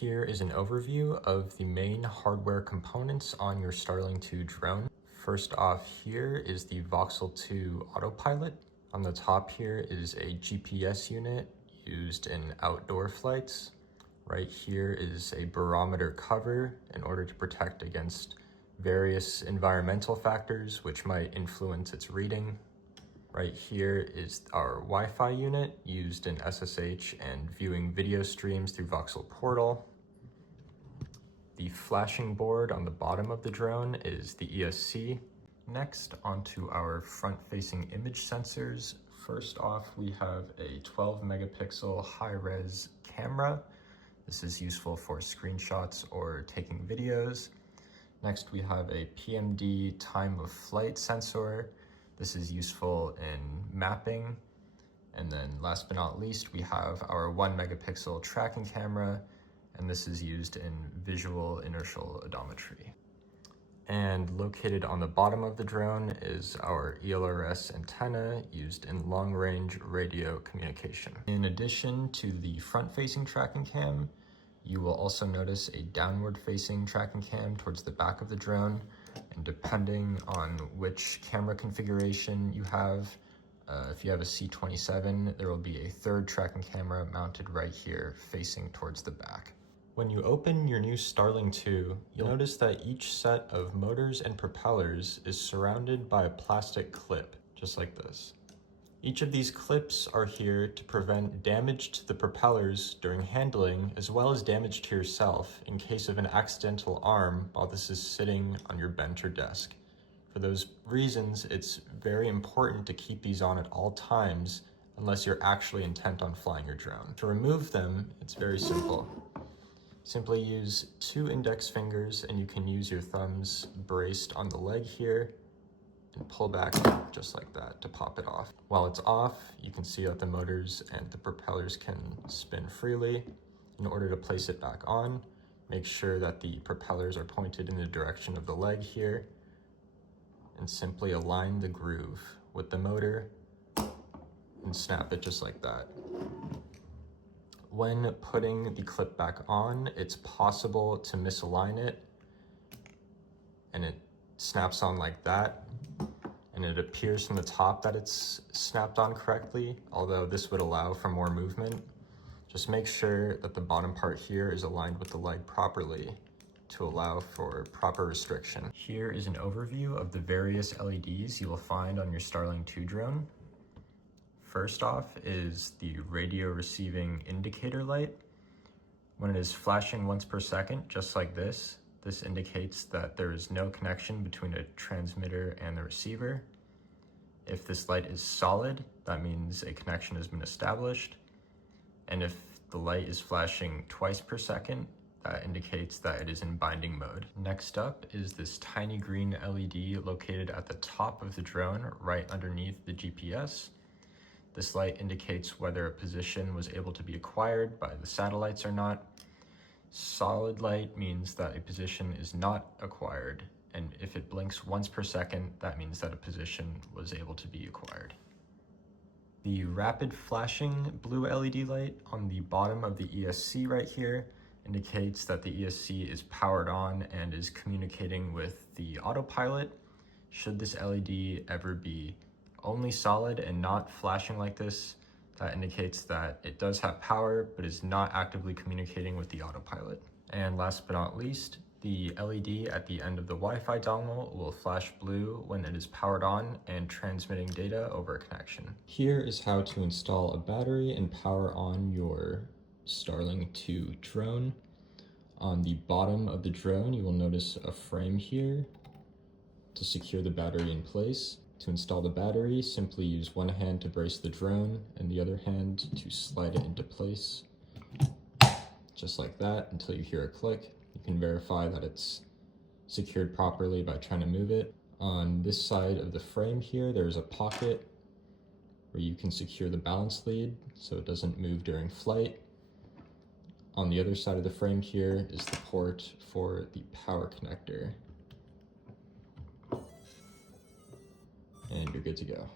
Here is an overview of the main hardware components on your Starling 2 drone. First off, here is the Voxel 2 autopilot. On the top here is a GPS unit used in outdoor flights. Right here is a barometer cover in order to protect against various environmental factors which might influence its reading. Right here is our Wi-Fi unit used in SSH and viewing video streams through Voxel Portal. The flashing board on the bottom of the drone is the ESC. Next, onto our front-facing image sensors. First off, we have a 12 megapixel high-res camera. This is useful for screenshots or taking videos. Next, we have a PMD time of flight sensor. This is useful in mapping. And then last but not least, we have our 1 megapixel tracking camera, and this is used in visual inertial odometry. And located on the bottom of the drone is our ELRS antenna used in long-range radio communication. In addition to the front-facing tracking cam, you will also notice a downward-facing tracking cam towards the back of the drone. And depending on which camera configuration you have, if you have a C27, there will be a third tracking camera mounted right here facing towards the back. When you open your new Starling 2, you'll notice that each set of motors and propellers is surrounded by a plastic clip, just like this. Each of these clips are here to prevent damage to the propellers during handling, as well as damage to yourself in case of an accidental arm while this is sitting on your bench or desk. For those reasons, it's very important to keep these on at all times unless you're actually intent on flying your drone. To remove them, it's very simple. Simply use 2 index fingers, and you can use your thumbs braced on the leg here and pull back just like that to pop it off. While it's off, you can see that the motors and the propellers can spin freely. In order to place it back on, make sure that the propellers are pointed in the direction of the leg here, and simply align the groove with the motor and snap it just like that. When putting the clip back on, it's possible to misalign it, and it snaps on like that, and it appears from the top that it's snapped on correctly, although this would allow for more movement. Just make sure that the bottom part here is aligned with the leg properly to allow for proper restriction. Here is an overview of the various LEDs you will find on your Starling 2 drone. First off is the radio receiving indicator light. When it is flashing once per second, just like this indicates that there is no connection between a transmitter and the receiver. If this light is solid, that means a connection has been established. And if the light is flashing twice per second, that indicates that it is in binding mode. Next up is this tiny green LED located at the top of the drone, right underneath the GPS. This light indicates whether a position was able to be acquired by the satellites or not. Solid light means that a position is not acquired, and if it blinks once per second, that means that a position was able to be acquired. The rapid flashing blue LED light on the bottom of the ESC right here indicates that the ESC is powered on and is communicating with the autopilot. Should this LED ever be only solid and not flashing like this, that indicates that it does have power but is not actively communicating with the autopilot. And last but not least, the LED at the end of the Wi-Fi dongle will flash blue when it is powered on and transmitting data over a connection. Here is how to install a battery and power on your Starling 2 drone. On the bottom of the drone, you will notice a frame here to secure the battery in place. To install the battery, simply use one hand to brace the drone and the other hand to slide it into place, just like that, until you hear a click. You can verify that it's secured properly by trying to move it. On this side of the frame here, there's a pocket where you can secure the balance lead so it doesn't move during flight. On the other side of the frame here is the port for the power connector. And you're good to go.